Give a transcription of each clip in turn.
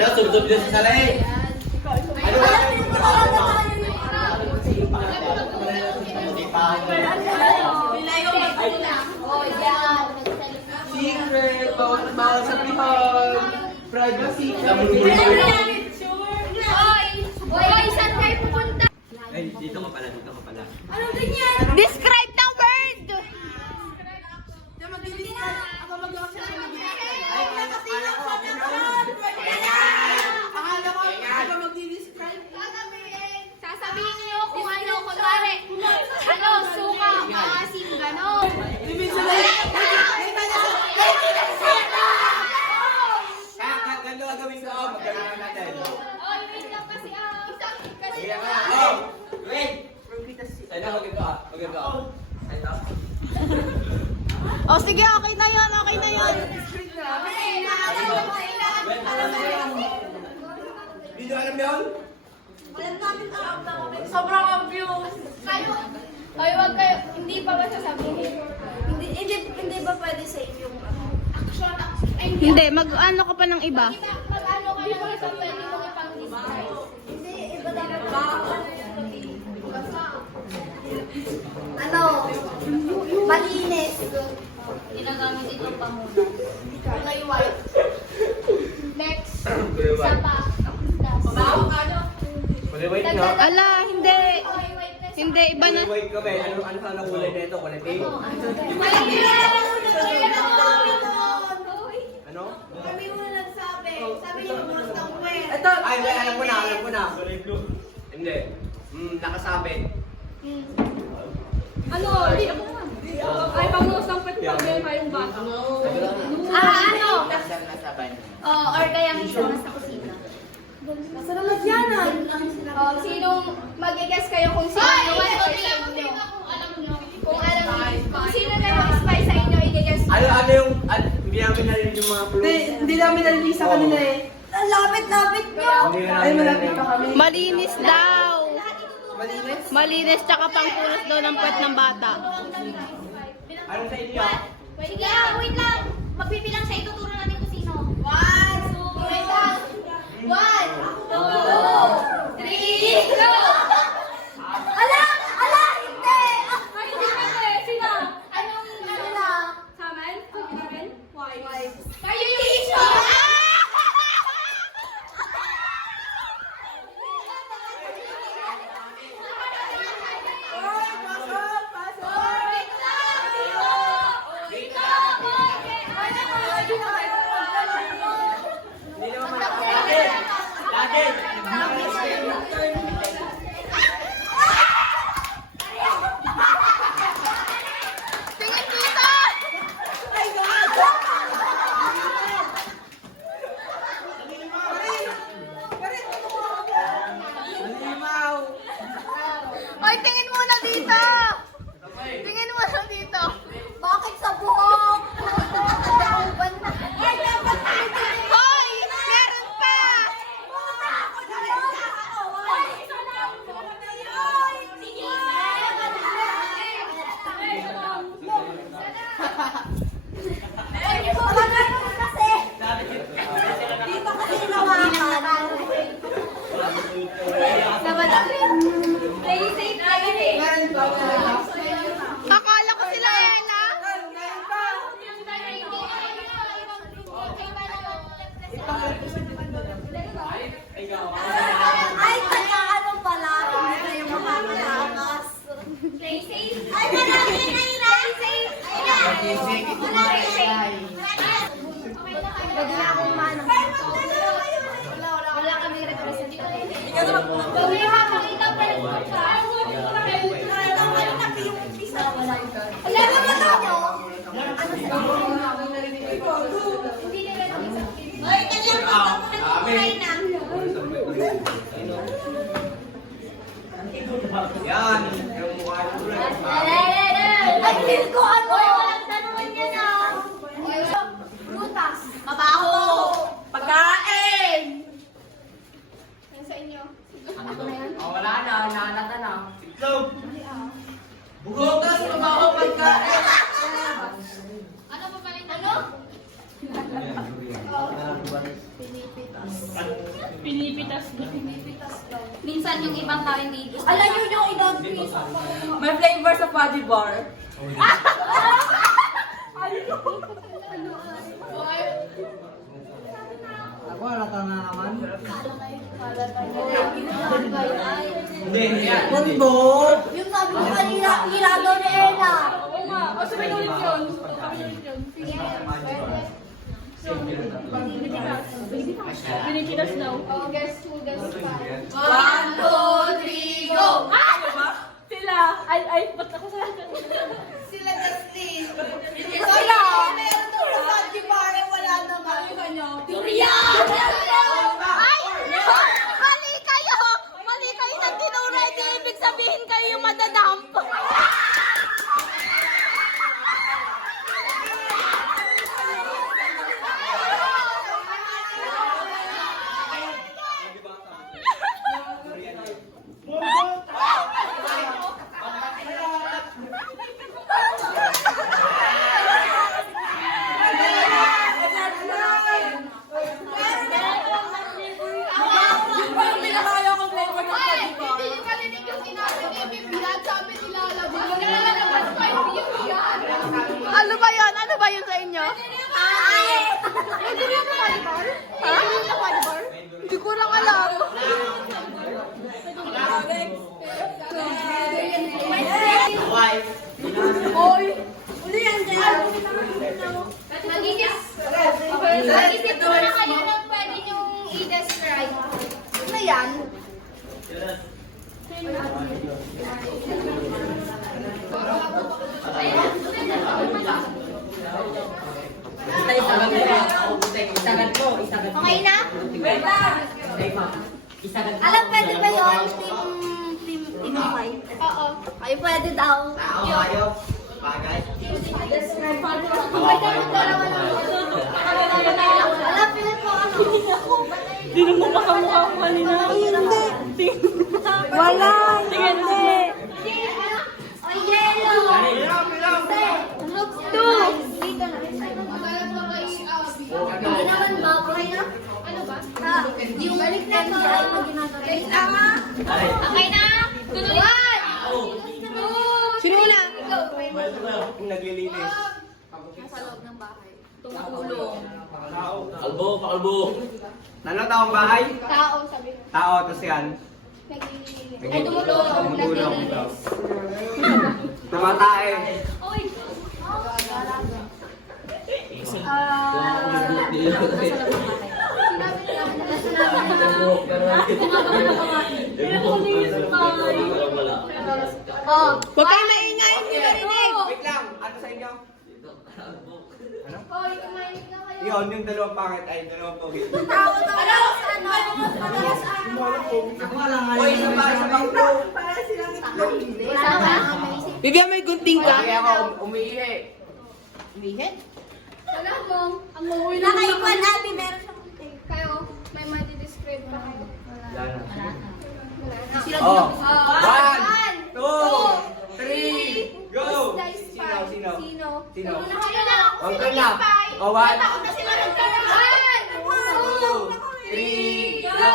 Pero subsob din sa salay. Ano ba? Secret, bawal sabihan. Privacy. Oy, saan kayo pupunta? Ay, dito ka pala, dito ka pala. Ano ganyan? Describe the word! Sasabihin niyo kung ano, kunwari, ano, suka, maasim, gano'n. Ganda ka gawin ko, magkakaroon natin. Oy, wait lang kasi kasi Oh, wait! Ay na, maganda ka. Maganda ka. Ay na. O sige, okay na yun, okay na yun. Hindi nyo alam yun? sobrang obvious. Kayo, wag kayo, hindi pa ba sasabihin? Hindi ba pwede save yung Action. Hindi, mag-ano ka pa ng iba. Mag-ano ka lang sa pwede mong ipang-disguise. Hindi, iba dapat ba? Ano? Malinis. Ginagamit itong pamuno. Kulay white. Next. Isa pa. Babaw ka, no? Wait nyo. Ala, hindi. Kulay white na. Hindi, iba na. Wait kami. Ano sana kulay na ito? Kulay pink? Ano? Kami muna nagsabi. Sabi niyo mga stamper. Ay, wait, alam ko na. Kulay blue. Hindi. Nakasabit. Ano? Ay, pamunos ng pagpapagay kayong bata. Ano? Nasabay. Oh, or kaya minsan sa kusina. Nasa naman yan ah. Oh, sinong mag-guess kayo kung sino yung spy sa inyo? Kung alam niyo, kung sino na yung spy sa inyo, i-guess mo. Ano yung... Hindi namin narinig yung mga clues. Hindi namin narinig sa kanila eh. Ang lapit-lapit niyo. Ay, malapit pa kami. Malinis daw. Malinis? Malinis, tsaka pangpunas daw ng puwet ng bata. Ano sa inyo? Sige, wait lang. Magbibilang siya, ituturo natin kung sino. 1, 2, wait lang. 1, 2, 3, go! Ala! Ala! Hindi! Ay, hindi kasi. Sino? Anong Ala! Sa amin? Sa amin? Why? kayo yung issue? Hindi naman malaki. Lagi! Tingin dito! Ay, tingin muna dito! Tingin muna dito! Bakit sa buhok? Hoy! Meron pa! Dito kasi nawakan. Play safe lagi eh. Meron pa. Akala ko sila Ella. Ay, kaya ano pala? Hindi kayo makakalakas. Play safe. Ay, marami na yun. Play safe. Play safe. Pwede na akong manong. Wala kami representative. Gawin mo, makita pa rin mo siya. Alam mo ba tayo? Hindi nila nakita. Ay, kanya mo ako na. Yan! Yung mukha yung kulay. Ay, feel ko ano? Walang tanungan niya na. Butas. Mabaho. Pagkain. Yan sa inyo. Wala na, naalata na. Itlog! Bugotas! Mabaho pagkain! Ano pa pala? Ano? Pinipitas na. Minsan yung ibang tao hindi gusto. Alam nyo yung idol May flavor sa Fudgy Bar. Ako, halata na naman. Hindi, hindi yan. Yung sabi ko kanina, hila daw ni Erna. Oo nga. O sabihin ulit yun. Sabihin ulit yun. Pinipitas daw. Oh, guess who guess five? 1, 2, 3, go! Sila. Ay, ba't ako sa Sila Dustin. Sila! Meron daw sa Fudgy Bar, eh, wala naman. Durian! Ay! Mali kayo! Mali kayo na tinura. Hindi ibig sabihin kayo yung madadamp. Hindi niyo kalinig yung sinabi ni Bibi. Lahat sabi nila labas. Nilalabas pa yung Bibi yan. Ano ba yun? Ano ba yun sa inyo? Hindi niyo pa bar? Hindi niyo pa bar? Hindi ko lang alam. Wife. Mag-isip ko na kayo ng pwede niyong i-describe. Ano yan? Isagat mo. Okay na? Isagat mo. Alam, pwede ba yun? Team 5? Oo. Ay, pwede daw. Tao, hayop, bagay. Pwede mo dalawa lang. Alam, pilit mo ano? Hindi mo makamukha ko kanina. Wala. Hindi. O, yellow! Looks Dito na. Magalat pa kay Abby. Hindi naman ba? Okay na? Ano ba? Yung balik na ito ay ginagawa. Okay na? Tuloy. 1, 2, Sino na? go. Naglilinis. Nasa loob ng bahay. Tumutulong. Kalbo, pakalbo. Ano taong bahay? Tao, sabi mo. Tao, tapos yan. Naglilinis. Ay, tumutulong. Tumutulong. Naglilinis. Tumatae. Oy! Oh, Huwag kayo maingay. Hindi marinig. Wait lang, ano sa inyo? Oy, kumain na kayo. Yun, yung dalawang pangit ay dalawang pogi. Uy, isa pa, isa pang flow. Bibigyan may gunting ka. Kaya ako umiihi. Alam mo, ang muwi na Nakaikwan, Abby, meron siyang kunti. kayo. May madi-describe pa kayo. Wala na. Wala na. Oh. One, 1, 2, 3, go! Sino? Sino? Sino? Sino? Sino na? Oh, Sino ka na. yung spy? Oh, 1, Takot na sila nagkaroon. 2, 3, go!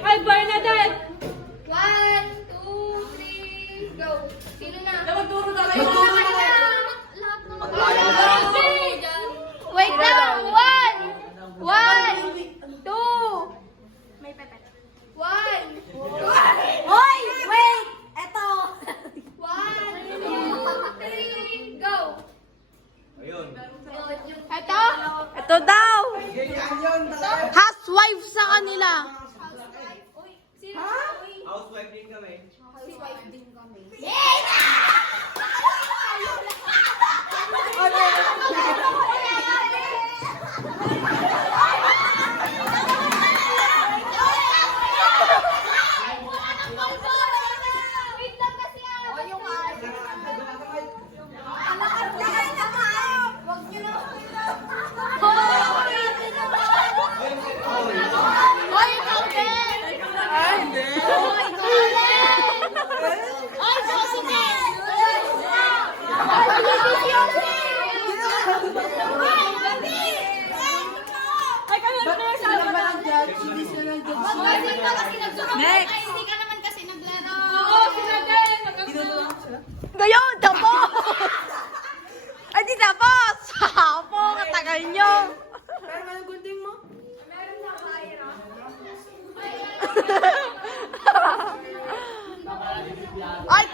Ay, Bernadette! 1, 2, 3, go. Sino na? Magturo na Sino na kayo? Lahat ng Wait lang. 1, 2. May pepe. 1, Hoy! Wait! Eto! 1, 2, 3, go. Ayun. Ito? Ito daw. Yan yun. Housewife sa kanila. Mag-boyfriend ka kasi nagsuro. Next. Ay, hindi ka naman kasi naglaro. Oo, sila din. Ngayon, tapos! Ay, di tapos! Hapo, katagal nyo. Pero anong gunting mo? Ay,